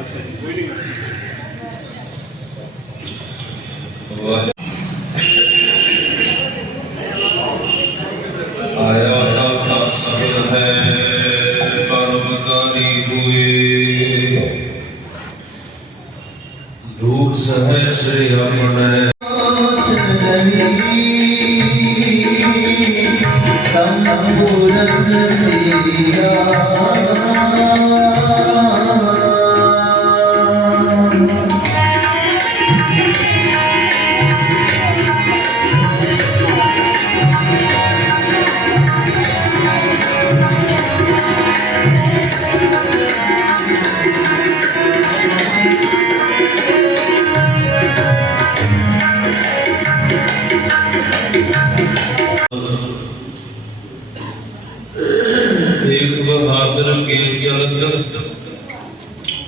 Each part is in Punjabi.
ਅੱਛਾ ਜੀ ਕੋਈ ਨਹੀਂ ਆਇਆ ਤਾਂ ਸਭ ਹੈ ਪਰਮਕਾਰੀ ਹੋਏ ਦੂਰ ਸਹਿ ਸ੍ਰੀ ਆਪਣੇ ਸੰਪੂਰਨ ਤੇਰਾ ਬਹਾਦਰ ਕੇ ਚਲਤ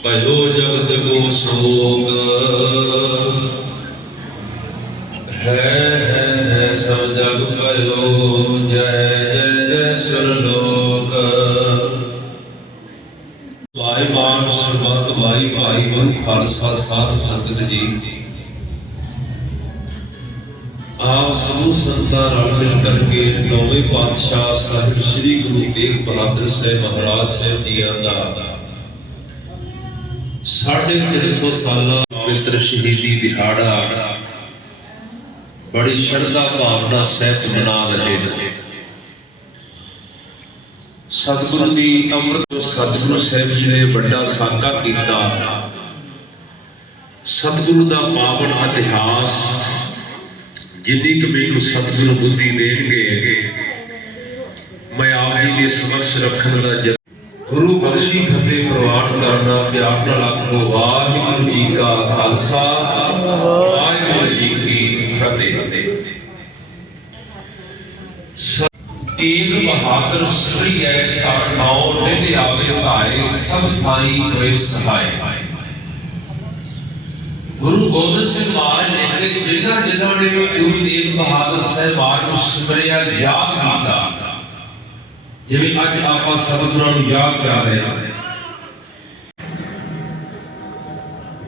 ਭਜੋ ਜਗਤ ਕੋ ਸੋਗ। ਹੈ ਹੈ ਹੈ ਸਭ ਜਗ ਭਜੋ। ਜੈ ਜੈ ਜੈ ਸਰਲੋਕ। ਵਾਹਿ ਬਾਣ ਸਰਬਤ ਵਾਹਿ ਭਾਈ ਗੁਰੂ ਖਾਲਸਾ, ਸਾਧ ਸੰਗਤ ਜੀ। ਆਪ ਸਮੂਹ ਸੰਤਾਂ ਰਲ ਮਿਲ ਕਰਕੇ ਨੌਵੇਂ ਪਾਤਸ਼ਾਹ ਸਾਹਿਬ ਸ੍ਰੀ ਗੁਰੂ ਤੇਗ ਬਹਾਦਰ ਸਾਹਿਬ ਮਹਾਰਾਜ ਸਾਹਿਬ ਜੀਆਂ ਦਾ ਸਾਢੇ ਤਿੰਨ ਸੌ ਸਾਲਾ ਪਵਿੱਤਰ ਸ਼ਹੀਦੀ ਦਿਹਾੜਾ ਬੜੀ ਸ਼ਰਧਾ ਭਾਵਨਾ ਸਹਿਤ ਮਨਾ ਰਹੇ ਨੇ। ਸਤਿਗੁਰੂ ਦੀ ਅੰਮ੍ਰਿਤ ਸਤਿਗੁਰੂ ਸਾਹਿਬ ਜੀ ਨੇ ਵੱਡਾ ਸਾਕਾ ਕੀਤਾ। ਸਤਿਗੁਰੂ ਦਾ ਪਾਵਨ ਇਤਿਹਾਸ ਜਿੰਨੀ ਕੁ ਮੈਨੂੰ ਸਤਿਗੁਰੂ ਬੁੱਧੀ ਦੇਣਗੇ, ਮੈਂ ਆਪ ਜੀ ਦੇ ਸਮਰਸ਼ ਰੱਖਣ ਦਾ ਯਤਨ ਗੁਰੂ ਬਖਸ਼ੀ ਫਤਿਹ ਪ੍ਰਵਾਨ ਕਰਨਾ, ਪਿਆਰ ਨਾਲ ਆਖੋ, ਵਾਹਿਗੁਰੂ ਜੀ ਕਾ ਖਾਲਸਾ, ਵਾਹਿਗੁਰੂ ਜੀ ਕੀ ਫਤਿਹ। ਤੇਗ ਬਹਾਦਰ ਸ੍ਰੀ ਹੈ ਕਰਨਾਉ ਨਿਧ ਆਵੇ ਧਾਏ, ਸਭ ਥਾਈ ਹੋਏ ਸਹਾਈ ਗੁਰੂ ਗੋਬਿੰਦ ਸਿੰਘ ਮਹਾਰਾਜ ਨੇ ਕਿ ਜਿਨ੍ਹਾਂ ਜਿਨ੍ਹਾਂ ਨੇ ਵੀ ਗੁਰੂ ਤੇਗ ਬਹਾਦਰ ਸਾਹਿਬਾਨ ਨੂੰ ਸਿਮਰਿਆ ਯਾਦ ਕੀਤਾ ਜਿਵੇਂ ਅੱਜ ਆਪਾਂ ਸਤਿਗੁਰਾਂ ਨੂੰ ਯਾਦ ਕਰ ਰਹੇ ਹਾਂ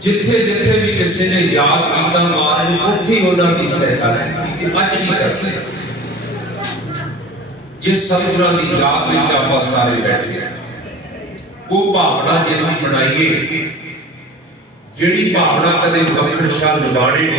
ਜਿੱਥੇ ਜਿੱਥੇ ਵੀ ਕਿਸੇ ਨੇ ਯਾਦ ਕੀਤਾ ਮਹਾਰਾਜ ਨੇ ਉੱਥੇ ਹੀ ਉਹਨਾਂ ਦੀ ਸਹਾਇਤਾ ਲੈਣੀ ਕਿ ਅੱਜ ਵੀ ਕਰਦੇ ਹਾਂ। ਜਿਸ ਸਤਿਗੁਰਾਂ ਦੀ ਯਾਦ ਵਿੱਚ ਆਪਾਂ ਸਾਰੇ ਬੈਠੇ ਹਾਂ ਉਹ ਭਾਵਨਾ ਜੇ ਅਸੀਂ ਬਣਾਈਏ ਜਿਹੜੀ ਭਾਵਨਾ ਕਦੇ ਮੱਖਣ ਸ਼ਾ ਲਗਾੜੇ